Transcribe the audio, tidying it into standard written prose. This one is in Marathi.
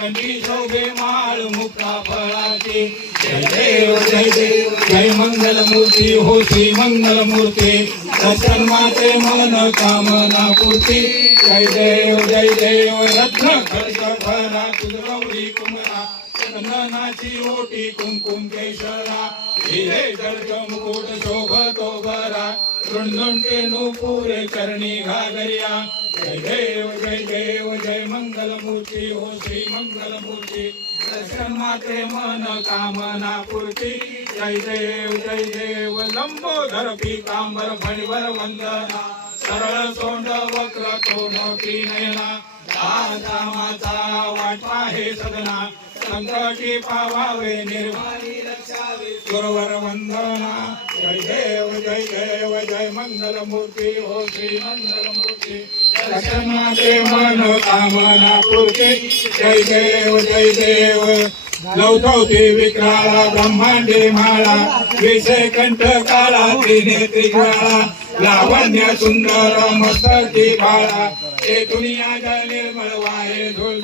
कंठी शोभे माळ मुक्ता फळाची जय देव जय देव जय मंगल मूर्ती हो श्री मंगल मूर्ती दर्शन माते मन कामना पूर्ती जय देव रत्न खर्च भरा तुझ गौरी कुमरा चंदनाची ओटी कुंकुम केशरा हिरे जर्ज मुकुट शोभतो बरा रुंदुंटे नुपुरे चरणी घागरिया जय देव जय मंगल मूर्ती हो श्री मंगल मूर्ती दर्शन माते मन कामना पूर्ती जय देव लंबोदर पीतांबर फणीवर वंदना सरळ सोंड वक्र तोंडोटी नयना दाता माता वाट आहे सदना संकटी पावावे निर्वाणी रक्षावे सुरवर वंदना जय देव जय मंगल मूर्ती हो श्री मंगल मूर्ती दर्शन माते मन कामना पूर्ती जय देव लवथवती विक्राळा ब्रह्मांडे माळा विषय कंठ काळा त्रिनेत्री ज्वाळा लावण्य सुंदर मस्तकी बाळा हे दुनिया निर्मळ वाहे धुळ